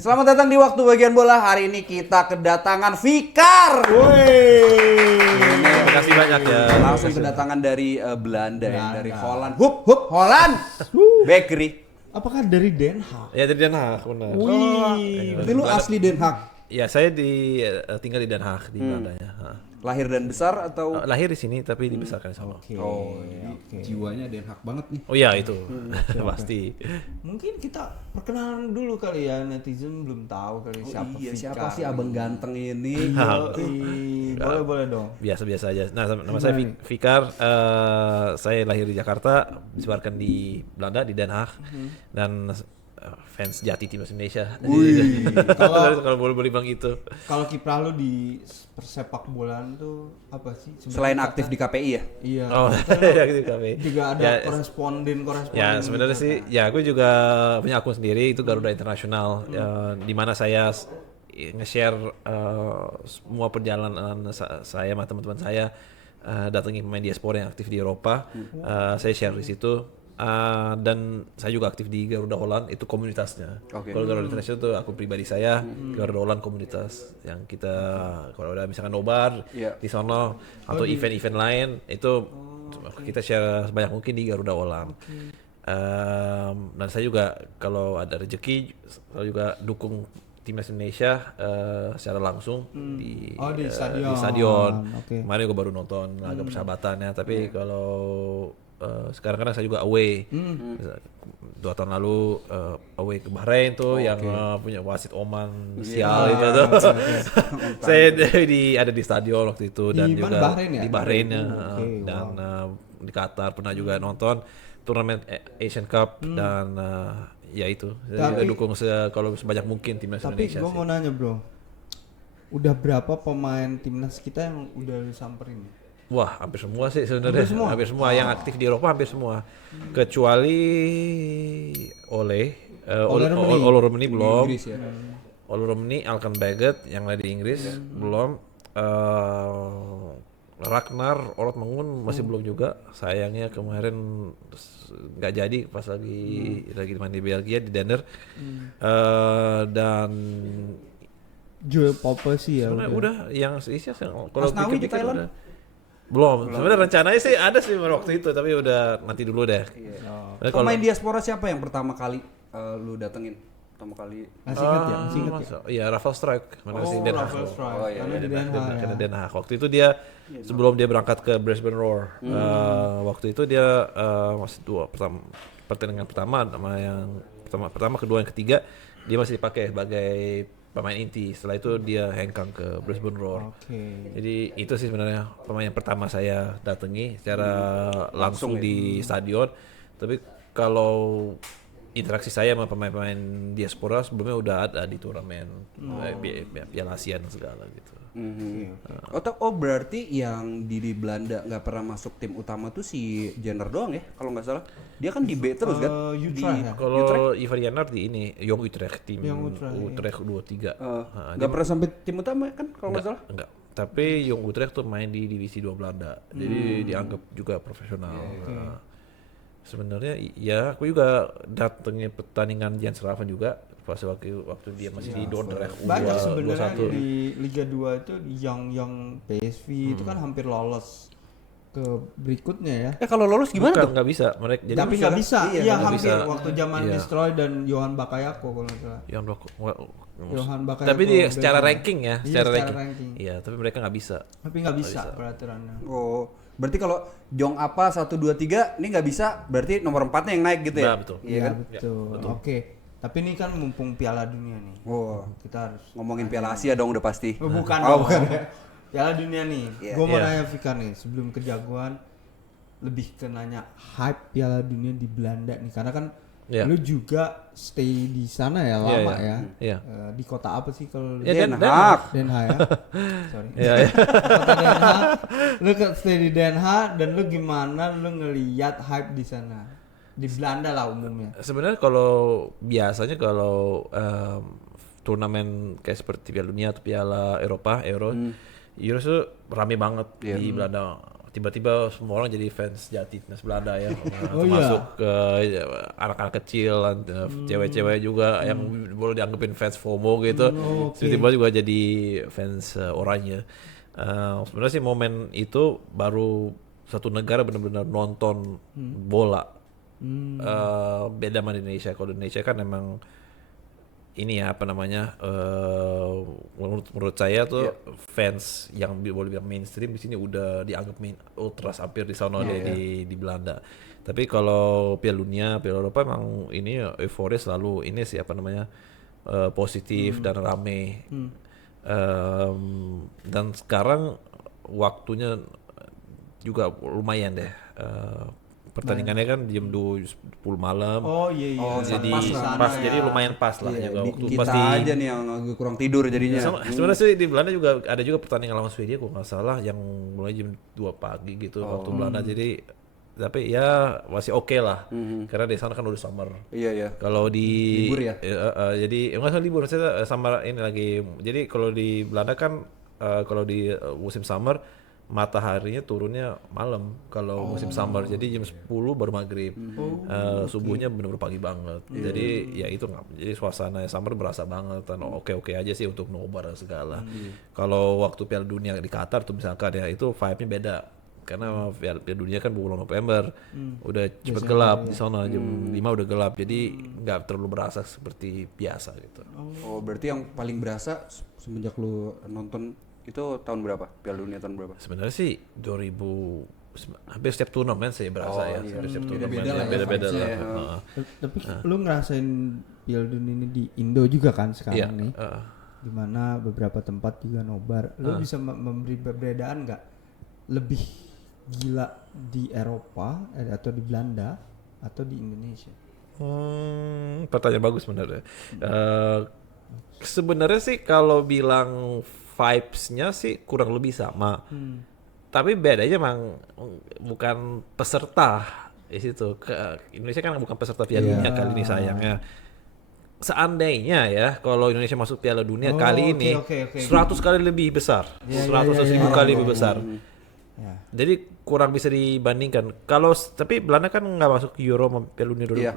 Selamat datang di Waktu Bagian Bola. Hari ini kita kedatangan Fikar. Terima kasih banyak ya. Langsung kedatangan dari Belanda ya, dari Holland. Hup, Holland. Bakery. Apakah dari Den Haag? Ya dari Den Haag, benar. Wih, Berarti lu asli Den Haag. Ya saya tinggal di Den Haag di Belanda ya. Lahir dan besar atau? Lahir di sini tapi dibesarkan di sana. Oh, Jiwanya Den Haag banget nih. Oh iya itu pasti. mungkin kita perkenalan dulu kali ya, netizen belum tahu kali siapa iya, Fikar. siapa sih abang ganteng ini? Boleh dong. Biasa-biasa aja. Nah nama saya Fikar. Saya lahir di Jakarta, dibesarkan di Belanda di Den Haag dan fans jati timnas Indonesia. Kalau boleh bilang itu. Kalau kiprah lu di persepak bolaan tuh apa sih? Sebenarnya Selain aktif di KPI ya? Iya. Oh, ya gitu kami. Juga ada Ya, koresponden. Ya sebenarnya gitu sih, kan. ya aku juga punya akun sendiri itu Garuda Internasional, di mana saya nge-share semua perjalanan saya sama teman-teman saya datangi pemain diaspora yang aktif di Eropa. Saya share di situ. Dan saya juga aktif di Garuda Holland, itu komunitasnya. Oke. Kalau Garuda Internasional itu akun pribadi saya, Garuda Holland komunitas yang kita kalau ada misalkan nobar Iya. di sono atau event-event lain itu kita share sebanyak mungkin di Garuda Holland. Dan saya juga kalau ada rezeki saya juga dukung timnas Indonesia secara langsung di stadion. Oke. Kemarin gue baru nonton laga persahabatan ya, tapi kalau sekarang saya juga away. 2 tahun lalu away ke Bahrain tuh yang punya wasit Oman sial itu tuh. Saya ada di stadion waktu itu dan Di mana, juga Bahrain ya? di Bahrain ya. Oke, Dan di Qatar pernah juga nonton turnamen Asian Cup dan ya itu saya juga dukung kalau sebanyak mungkin timnas Tapi Indonesia. gue mau nanya bro, udah berapa pemain timnas kita yang udah lu samperin? Wah, hampir semua sih sebenarnya. Hampir semua? Hampir semua yang aktif di Eropa hampir semua. Kecuali Ole Romani belum. Inggris ya. Ole Romani, Alkan Baget yang ada di Inggris belum. Ragnar Orot Mangun masih belum juga. Sayangnya kemarin nggak jadi pas lagi main di Belgia di Denner. Dan Joel Popper sih ya sebenarnya udah yang seisi kalau Asnawi di pikir-pikir Thailand? udah. Belum. Sebenarnya rencananya sih ada sih waktu itu tapi udah nanti dulu deh. Nah, Pemain diaspora siapa yang pertama kali lu datengin? Pertama kali. Masih inget ya? Masih inget ya? Iya, Rafael Struijk, mana sih Den Haag. Rafael Struijk. Oh, iya, Karena di Den Haag ya. Karena Den Haag. Waktu itu dia sebelum dia berangkat ke Brisbane Roar. Waktu itu dia masih pertandingan pertama sama yang pertama, kedua, yang ketiga dia masih dipakai sebagai pemain inti. Setelah itu dia hengkang ke Brisbane Roar. Oke. Jadi itu sih sebenarnya pemain yang pertama saya datangi secara langsung di stadion. Tapi kalau interaksi saya sama pemain-pemain diaspora sebelumnya udah ada di turnamen Piala Asia dan segala gitu. Oh berarti yang di Belanda nggak pernah masuk tim utama tuh si Jenner doang ya kalau nggak salah. Dia kan di B terus kan? Utrecht ya? Kalau Ivar Jenner di ini Jong Utrecht tim Jong Utrecht 23. Nggak pernah sampai tim utama kan kalau nggak salah? Enggak. Tapi Jong Utrecht tuh main di divisi 2 Belanda. Jadi dianggap juga profesional. Nah, sebenarnya ya aku juga datengin pertandingan Jens Raven juga pas waktu dia masih di Dordrecht Banyak sebenarnya U21. di Liga 2 itu yang PSV itu kan hampir lolos ke berikutnya ya. Kalau lolos gimana Bukan, tuh? nggak bisa mereka jadi Tapi nggak bisa. Iya, Iya, nggak hampir bisa. waktu zaman Iya. Destroy dan Johan Bakayoko kalau nggak salah. yang Johan Bakayoko. tapi secara Belgia. ranking ya, Iya, secara secara ranking. ranking. Iya, tapi mereka nggak bisa. Tapi nggak bisa peraturannya. Oh, berarti kalau Jong apa 1 2 3 ini nggak bisa, berarti nomor 4-nya yang naik gitu ya? Nah, betul. Iya kan? Betul. Oke. Tapi ini kan mumpung Piala Dunia nih. Oh, Kita harus ngomongin Piala Asia dong udah pasti. bukan Oh, dong. bukan. Piala Dunia nih. Iya. Gue mau Iya. nanya Fikar nih, sebelum ke jagoan lebih ke nanya hype Piala Dunia di Belanda nih, karena kan Iya. lu juga stay di sana ya lama ya. Iya. Di kota apa sih kalau lu? Ya, Den Haag. Den Haag ya. Sorry. Iya, iya. Kota Den Haag. Lu stay di Den Haag dan lu gimana lu ngelihat hype di sana? Di Belanda lah umumnya. Sebenarnya kalau biasanya kalau turnamen kayak seperti Piala Dunia atau Piala Eropa, Euro tuh rame banget di Belanda. tiba-tiba semua orang jadi fans sejati timnas Belanda ya. Oh, Termasuk anak-anak kecil, cewek-cewek juga yang boleh dianggapin fans FOMO gitu. oke. Tiba-tiba juga jadi fans Oranye. Sebenarnya sih momen itu baru satu negara benar-benar nonton bola. Beda sama Indonesia. Kalau Indonesia kan emang ini ya apa namanya menurut saya tuh fans yang boleh bilang mainstream di sini udah dianggap ultras hampir di sana di Belanda. Tapi kalau Piala Dunia, Piala Eropa emang ini euforia selalu ini sih apa namanya positif dan rame. Dan sekarang waktunya juga lumayan deh. Pertandingannya kan jam 10 malam. Oh iya. Jadi pas lah. pas, jadi lumayan pas lah Iya, juga waktu kita pasti. aja nih yang agak kurang tidur jadinya. Sebenarnya sih di Belanda juga ada juga pertandingan lawan Swedia kalau nggak salah yang mulai jam 2 pagi gitu waktu Belanda. Jadi tapi ya masih oke lah. Karena di sana kan udah summer. Iya ya. Kalau di Libur ya? Jadi enggak usah libur, saya summer ini lagi. Jadi kalau di Belanda kan kalau di musim summer mataharinya turunnya malam kalau musim summer, jadi jam 10 baru maghrib. Subuhnya benar-benar pagi banget. Jadi ya itu jadi suasana summer berasa banget dan oke aja sih untuk nobar segala. Kalau waktu Piala Dunia di Qatar tuh misalkan ya itu vibe-nya beda. Karena Piala Dunia kan bulan November, udah cepet gelap di sana jam 5 udah gelap, jadi nggak terlalu berasa seperti biasa gitu. Oh, berarti yang paling berasa semenjak lu nonton itu tahun berapa? Piala Dunia tahun berapa? Sebenarnya sih 2000 hampir setiap turnamen saya berasa ya, hampir setiap turnamen Beda-beda lah ya beda-beda vibes-nya lah. ya. Heeh. Tapi lu ngerasain Piala Dunia ini di Indo juga kan Iya, sekarang nih? Dimana beberapa tempat juga nobar. Lu bisa memberi perbedaan nggak? Lebih gila di Eropa atau di Belanda atau di Indonesia? Pertanyaan bagus sebenarnya. Sebenarnya sih kalau bilang vibes-nya sih kurang lebih sama. Tapi bedanya emang bukan peserta di situ. Indonesia kan bukan peserta Piala Dunia kali ini sayangnya. Seandainya ya kalau Indonesia masuk Piala Dunia kali ini oke. 100 kali lebih besar. 100.000 kali lebih besar. Ya. Jadi kurang bisa dibandingkan. Kalau tapi Belanda kan nggak masuk Euro sama Piala Dunia 2018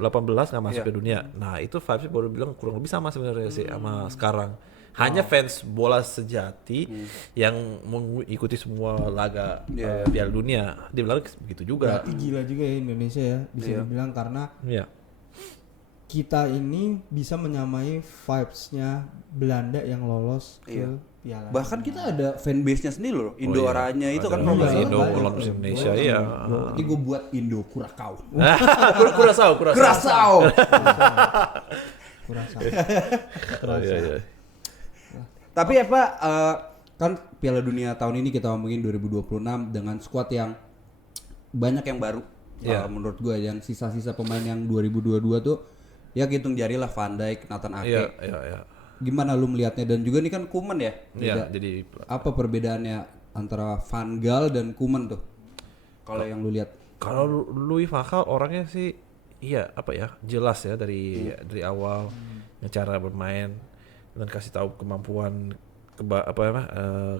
nggak masuk Piala Dunia. Nah itu vibes baru bilang kurang lebih sama sebenarnya sih sama sekarang. Hanya fans bola sejati yang mengikuti semua laga Piala Dunia. Di Belanda begitu juga. Berarti gila juga ya Indonesia ya bisa dibilang karena Iya. kita ini bisa menyamai vibes-nya Belanda yang lolos ke Piala. Bahkan kita ada fanbase-nya sendiri loh, Indo Oranye itu kan Ada kalau nggak salah. Indo lawan Indonesia iya. Nanti gue buat Indo Kurakau. Kurasau. Kurasau. Kurasa. Oh, iya. Tapi apa kan Piala Dunia tahun ini kita ngomongin 2026 dengan skuad yang banyak yang baru. Menurut gue yang sisa-sisa pemain yang 2022 tuh ya hitung jari lah Van Dijk, Nathan Ake. Iya. Gimana lu melihatnya dan juga ini kan Koeman ya? Iya, jadi Apa perbedaannya antara Van Gaal dan Koeman tuh? Kalau yang lu lihat. kalau Louis van Gaal orangnya sih iya apa ya jelas ya dari awal cara bermain dan kasih tahu kemampuan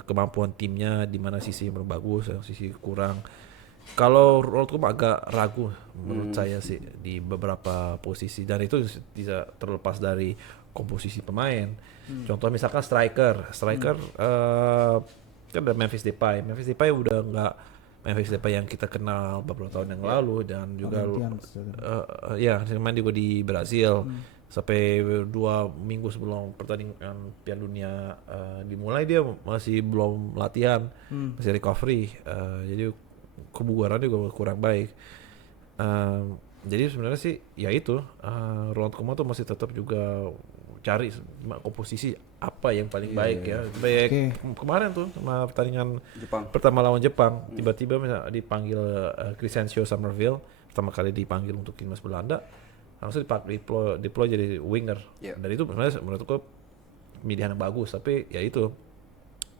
kemampuan timnya di mana sisi yang bagus yang sisi kurang. Kalau Ronald Koeman agak ragu menurut saya sih di beberapa posisi dan itu bisa terlepas dari komposisi pemain. Contoh misalkan striker kan ada Memphis Depay udah nggak Memphis Depay yang kita kenal beberapa tahun yang lalu dan juga main juga di Brazil sampai 2 minggu sebelum pertandingan Piala Dunia dimulai dia masih belum latihan, masih recovery, jadi kebugarannya juga kurang baik. Jadi sebenarnya sih ya itu Ronald Koeman tuh masih tetap juga cari komposisi apa yang paling baik ya. Baik kemarin tuh sama pertandingan Jepang. pertama lawan Jepang tiba-tiba misalnya dipanggil Crescencio Summerville pertama kali dipanggil untuk timnas Belanda langsung deploy jadi winger. Dan itu sebenarnya menurutku pilihan yang bagus tapi ya itu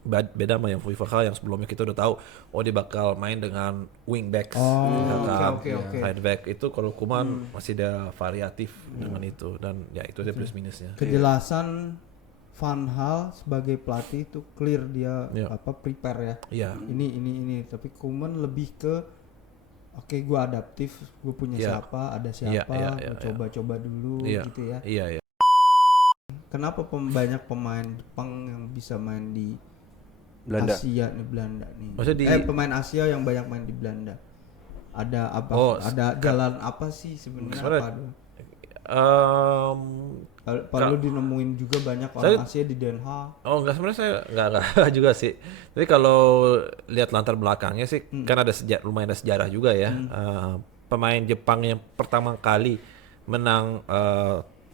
beda sama yang Louis van Gaal yang sebelumnya kita udah tahu dia bakal main dengan wingbacks right back itu kalau Koeman masih ada variatif dengan itu dan ya itu ada plus minusnya. Kejelasan Van Hal sebagai pelatih itu clear dia prepare ya. Iya. Ini tapi Koeman lebih ke oke, gue adaptif, gue punya siapa, ada siapa, gue coba-coba dulu gitu ya. Iya. Kenapa banyak pemain Jepang yang bisa main di Belanda. Asia nih, Belanda nih? Maksudnya pemain Asia yang banyak main di Belanda. Ada apa? Ada jalan apa sih sebenarnya? Apa dulu? Kalau dinemuin juga banyak orang Asia di Den Haag. Oh enggak, sebenarnya saya enggak juga sih. Tapi kalau lihat latar belakangnya sih kan ada lumayan ada sejarah juga ya. Pemain Jepang yang pertama kali menang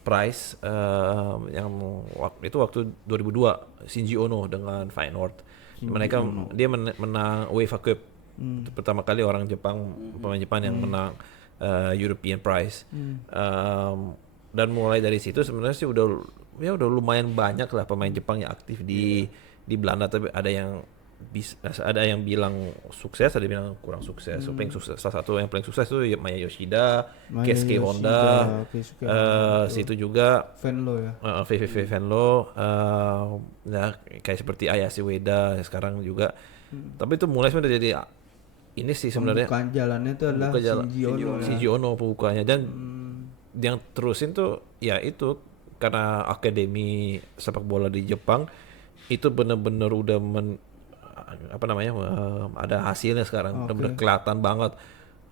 prize yang waktu 2002 Shinji Ono dengan Feyenoord. Dia menang UEFA Cup. Itu pertama kali orang Jepang, pemain Jepang yang menang European Prize. Dan mulai dari situ sebenarnya sih udah lumayan banyak lah pemain Jepang yang aktif di Belanda, tapi ada yang bilang sukses, ada yang bilang kurang sukses. Salah satu yang paling sukses itu Maya Yoshida, Keisuke Honda, situ juga Venlo ya. VVV Venlo, ya kayak seperti Ayase Ueda sekarang juga. Tapi itu mulai sebenarnya jadi ini sih sebenarnya pembukaan jalannya itu adalah Shinji Ono pembukanya, dan yang terusin tuh ya itu karena akademi sepak bola di Jepang itu benar-benar udah ada hasilnya sekarang, benar-benar kelihatan banget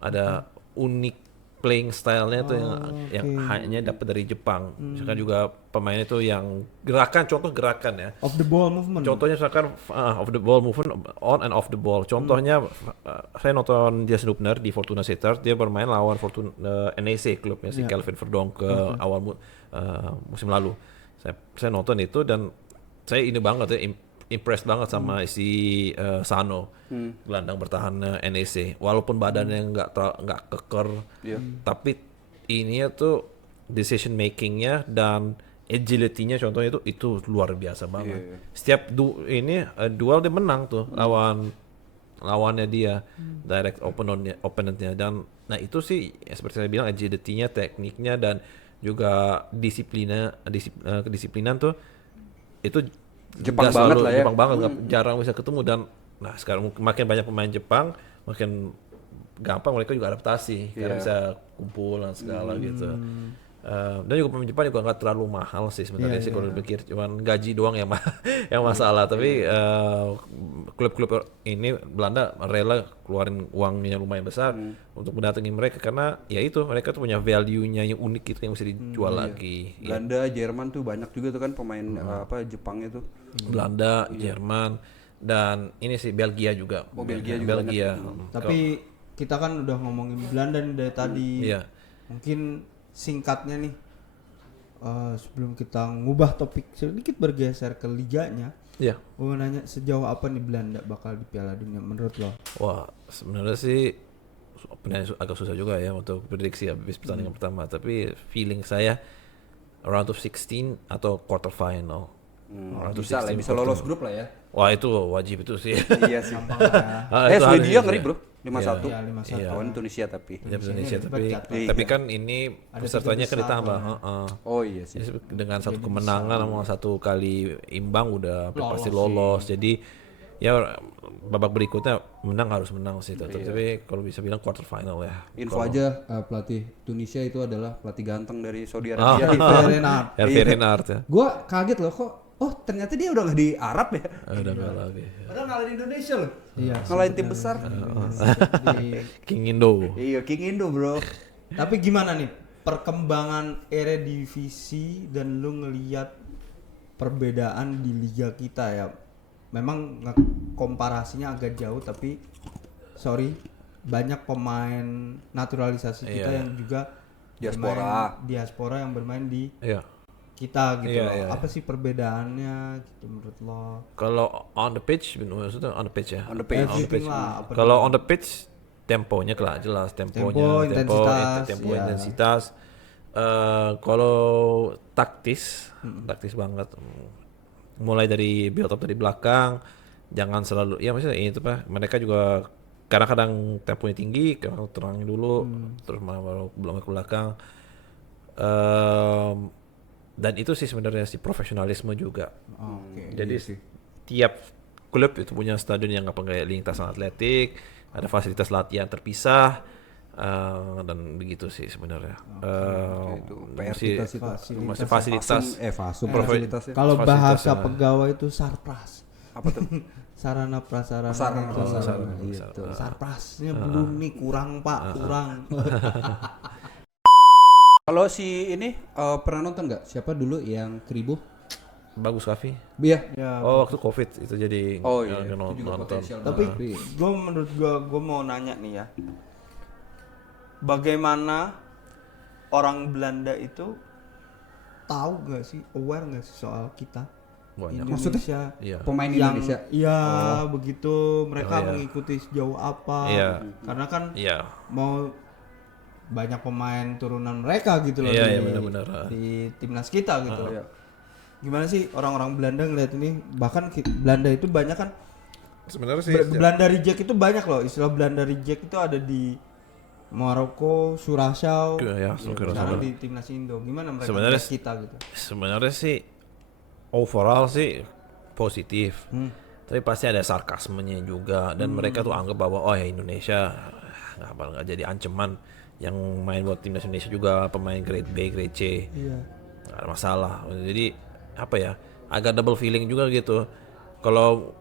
ada unik playing style-nya tuh yang hanya dapat dari Jepang. Misalkan juga pemainnya tuh yang contoh gerakan ya. Off the ball movement. Contohnya misalkan off the ball movement, on and off the ball. Contohnya saya nonton Jens Lubner di Fortuna Sittard, dia bermain lawan Fortuna NEC klubnya si Kelvin Verdonk ke awal musim lalu. Saya nonton itu dan saya ini banget ya, impressed banget sama si Sano, gelandang bertahan NEC. Walaupun badannya nggak keker, tapi ini tuh decision makingnya dan agility-nya contohnya itu luar biasa banget. Setiap duel dia menang tuh lawannya dia, direct opponentnya, dan nah itu sih ya, seperti saya bilang agility-nya, tekniknya, dan juga kedisiplinan tuh itu Jepang banget lah ya. Jepang banget, jarang bisa ketemu. Dan nah sekarang makin banyak pemain Jepang, makin gampang mereka juga adaptasi karena bisa kumpul dan segala gitu. Dan juga pemain Jepang juga nggak terlalu mahal sih sebenarnya sih kalau dipikir, cuman gaji doang yang yang masalah. Tapi klub-klub ini Belanda rela keluarin uangnya lumayan besar untuk mendatangi mereka karena ya itu mereka tuh punya value-nya yang unik gitu yang bisa dijual lagi. Belanda, Jerman tuh banyak juga tuh kan pemain Jepang itu. Belanda, Jerman, dan ini sih Belgia juga. Belgia. Tapi kita kan udah ngomongin Belanda nih dari tadi. Iya. Mungkin singkatnya nih, sebelum kita ngubah topik sedikit bergeser ke liganya. Iya. Gue nanya sejauh apa nih Belanda bakal di Piala Dunia menurut lo? Wah, sebenarnya sih agak susah juga ya untuk prediksi habis pertandingan pertama. Tapi feeling saya round of 16 atau quarter final. Bisa lolos grup lah ya. Wah itu wajib itu sih. Iya sih. Itu Swedia harus ngeri sih. bro, 5-1. Iya, 5-1. Lawan Tunisia tapi. Ya Indonesia, Iya. tapi kan ini Ada pesertanya tiga kan besar ditambah. lah. Oh iya sih. Jadi dengan satu kemenangan sama satu kali imbang udah pasti lolos. Jadi ya babak berikutnya harus menang sih tetap. Tapi kalau bisa bilang quarter final ya. Info aja pelatih Tunisia itu adalah pelatih ganteng dari Saudi Arabia. Hervé Renard ya. Gua kaget loh kok. Oh ternyata dia udah nggak di Arab ya. Udah nggak lagi. Padahal ngalahin Indonesia loh. Iya. Ngalahin tim besar. King Indo. Iya King Indo bro. Tapi gimana nih perkembangan Eredivisie dan lu ngelihat perbedaan di liga kita ya? Memang komparasinya agak jauh tapi banyak pemain naturalisasi kita yang juga diaspora yang bermain di kita gitu loh. Apa sih perbedaannya gitu menurut lo? Kalau on the pitch, maksudnya on the pitch ya. On the pitch. Kalau on the pitch temponya jelas tempo, intensitas. Kalau taktis banget. Mulai dari build up dari belakang, jangan selalu ya maksudnya itu mereka juga kadang-kadang temponya tinggi, kadang terangin dulu, terus baru belum ke belakang. Dan itu sih sebenarnya si profesionalisme juga. Oke. Jadi tiap klub itu punya stadion yang kayak lintasan atletik, ada fasilitas latihan terpisah, dan begitu sih sebenarnya. Itu PR Masih kita sih, masih fasilitas. fasilitasnya. Kalau Fasilitas, bahasa pegawai itu sarpras. Apa tuh? Sarana prasarana. Sarana. Gitu. Sarprasnya belum nih, kurang Pak, kurang. Kalau si ini pernah nonton nggak? Siapa dulu yang Kribo? Bagus Kavi. Iya. Ya, Oh waktu COVID itu jadi Oh iya. nonton. Itu juga potensial tapi banget. menurut gue mau nanya nih ya, bagaimana orang Belanda itu tahu gak sih, aware gak sih soal kita Banyak. Indonesia? Iya. Pemain Yang Indonesia. iya begitu, mereka Oh, iya. mengikuti sejauh apa? Iya. Karena kan Iya. mau banyak pemain turunan mereka gitu loh Iya, di, iya, benar-benar. di timnas kita gitu. Iya. Gimana sih orang-orang Belanda ngeliat ini? Bahkan Belanda itu banyak kan, Sebenarnya sih Belanda reject itu banyak loh. Istilah Belanda reject itu ada di Maroko, Curaçao, Ya, sekarang di timnas Indo. Gimana mereka Sebenarnya ngeliat kita gitu? sebenarnya sih overall sih positif. Tapi pasti ada sarkasmenya juga dan mereka tuh anggap bahwa oh ya Indonesia nggak jadi ancaman, yang main buat timnas Indonesia juga pemain grade B, grade C. Iya. Nggak ada masalah. Jadi apa ya, agak double feeling juga gitu. Kalau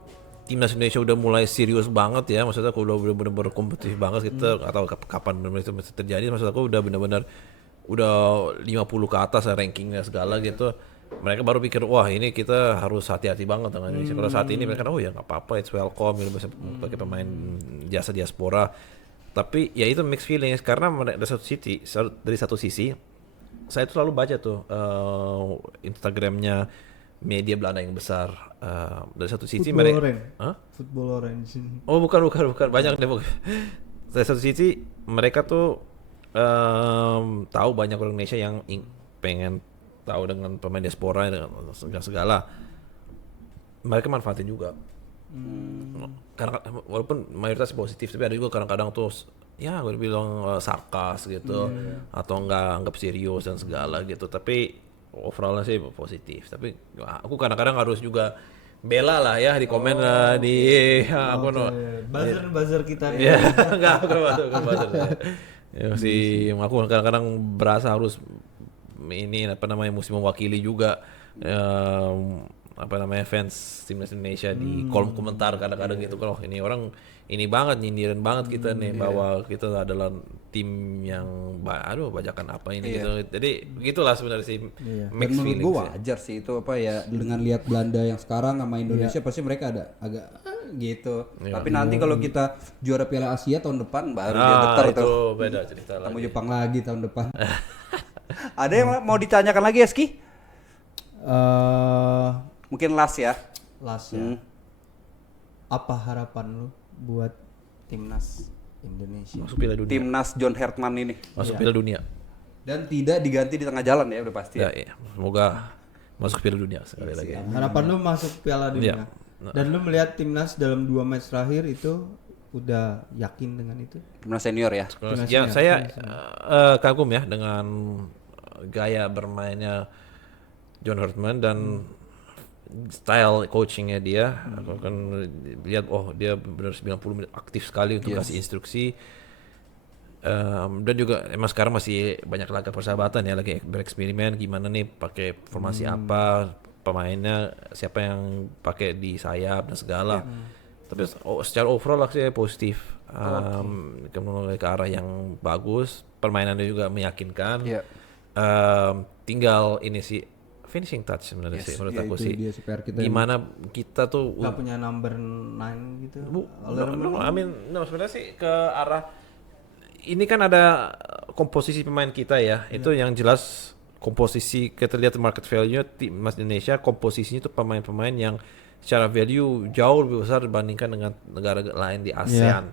timnas Indonesia udah mulai serius banget ya, maksudnya aku udah bener-bener kompetitif banget gitu, atau kapan benar itu mesti terjadi, maksud aku udah bener-bener udah 50 ke atas ya rankingnya segala gitu. Mereka baru pikir wah ini kita harus hati-hati banget dengan Indonesia. Kalau saat ini mereka oh ya nggak apa-apa, it's welcome, gitu, bisa pakai pemain jasa diaspora. Tapi ya itu mixed feelings karena dari satu sisi saya tuh selalu baca tuh Instagramnya media Belanda yang besar. Dari satu sisi Football mereka, Orange. Football Orange. oh bukan banyak deh. Dari satu sisi mereka tuh tahu banyak orang Indonesia yang pengen tahu dengan pemain diaspora dengan segala. Mereka manfaatin juga. Karena walaupun mayoritas positif, tapi ada juga kadang-kadang tuh ya gue bilang sarkas gitu, atau nggak anggap serius dan segala gitu. Tapi overallnya sih positif. Tapi aku kadang-kadang harus juga bela lah ya di komen lah di aku Buzzer kita nih. ya nggak buzzer. Ya, aku kadang-kadang berasa harus ini apa namanya mesti mewakili juga apa namanya fans timnas Indonesia di kolom komentar kadang-kadang gitu. Kalau ini orang ini banget nyindirin banget kita nih bahwa kita adalah tim yang bajakan apa ini gitu. Jadi begitulah sebenarnya sih Dan mixed menurut feelings. gue wajar sih itu apa ya, dengan lihat Belanda yang sekarang sama Indonesia pasti mereka ada agak gitu. Tapi nanti kalau kita juara Piala Asia tahun depan baru dia getar itu tuh. beda cerita Ketemu lagi. Jepang lagi tahun depan. Ada yang mau ditanyakan lagi Eski? Mungkin last ya. Last ya. Apa harapan lu buat timnas Indonesia? Masuk Piala Dunia. Timnas John Hertman ini. Masuk Piala Dunia. Dan tidak diganti di tengah jalan ya udah pasti. Ya, iya. Semoga masuk Piala Dunia sekali lagi. Harapan lu masuk Piala Dunia. Iya. Dan lu melihat timnas dalam 2 match terakhir itu udah yakin dengan itu? Timnas senior ya. Ya, saya kagum ya dengan gaya bermainnya John Hertman dan style coachingnya dia. Aku kan lihat dia benar 90 menit aktif sekali untuk kasih instruksi. Dan juga emang sekarang masih banyak laga persahabatan ya, lagi bereksperimen gimana nih pakai formasi apa, pemainnya siapa yang pakai di sayap dan segala. Tapi secara overall saya positif. Ke arah yang bagus, permainannya juga meyakinkan. Tinggal ini sih finishing touch sebenarnya sih menurut aku sih. Gimana kita tuh nggak punya number 9 gitu. Sebenarnya sih ke arah ini kan ada komposisi pemain kita ya. Itu yang jelas komposisi kita lihat market value timnas Indonesia, komposisinya itu pemain-pemain yang secara value jauh lebih besar dibandingkan dengan negara lain di ASEAN.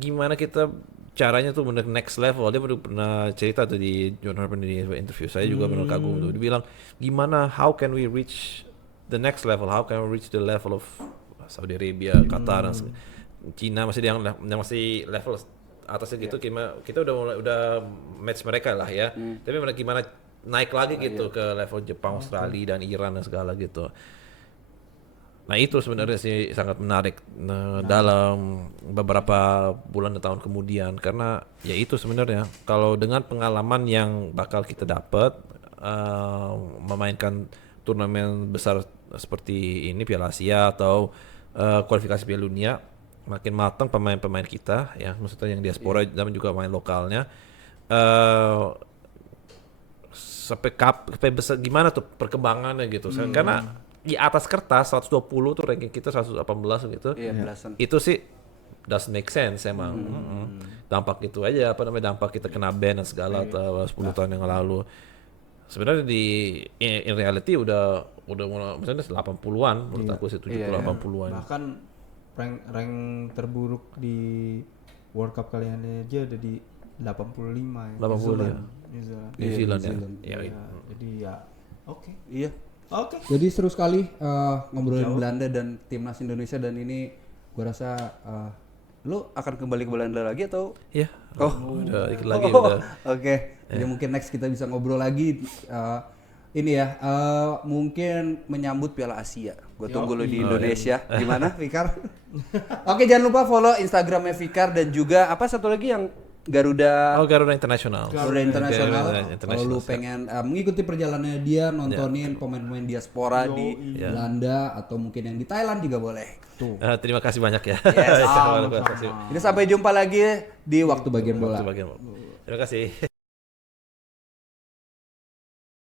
Gimana kita caranya tuh bener next level. Dia pernah cerita tuh di John Herman di interview saya juga bener kagum tuh. Dia bilang gimana, how can we reach the next level, how can we reach the level of Saudi Arabia, Qatar, dan Cina, masih yang masih level atasnya gitu. Kita udah match mereka lah ya. Tapi gimana naik lagi gitu ke level Jepang, Australia dan Iran dan segala gitu. Nah itu sebenarnya sih sangat menarik dalam beberapa bulan dan tahun kemudian, karena ya itu sebenarnya kalau dengan pengalaman yang bakal kita dapat memainkan turnamen besar seperti ini, Piala Asia atau kualifikasi Piala Dunia, makin matang pemain-pemain kita ya, maksudnya yang diaspora dan juga main lokalnya. Sampai besar gimana tuh perkembangannya gitu. Karena di atas kertas 120 tuh ranking kita 118 gitu. Iya, belasan. Itu sih doesn't make sense emang. Dampak itu aja, apa namanya, dampak kita kena ban dan segala 10 tahun yang lalu. Sebenarnya in reality udah mulai misalnya 80-an menurut aku sih, 70 80-an. Bahkan rank terburuk di World Cup kali ini aja ada di 85 ya. 85. New Zealand ya. Ya, jadi ya oke. Iya. Oke. Jadi seru sekali ngobrolin Belanda dan timnas Indonesia, dan ini gua rasa lu akan kembali ke Belanda lagi atau? Iya. Udah ikut lagi Oh, udah. Oke. Jadi mungkin next kita bisa ngobrol lagi ini ya, mungkin menyambut Piala Asia. Gue tunggu lu di Indonesia. Gimana, Fikar? Oke, jangan lupa follow Instagramnya Fikar dan juga apa satu lagi yang Garuda. Oh, Garuda Internasional. Garuda Internasional. Garuda Internasional. Kalau lu pengen mengikuti perjalanannya dia, nontonin pemain-pemain diaspora di Belanda atau mungkin yang di Thailand juga boleh. Tuh. Terima kasih banyak ya. Yes, sama-sama. Ini sampai jumpa lagi di waktu bagian bola. Terima kasih.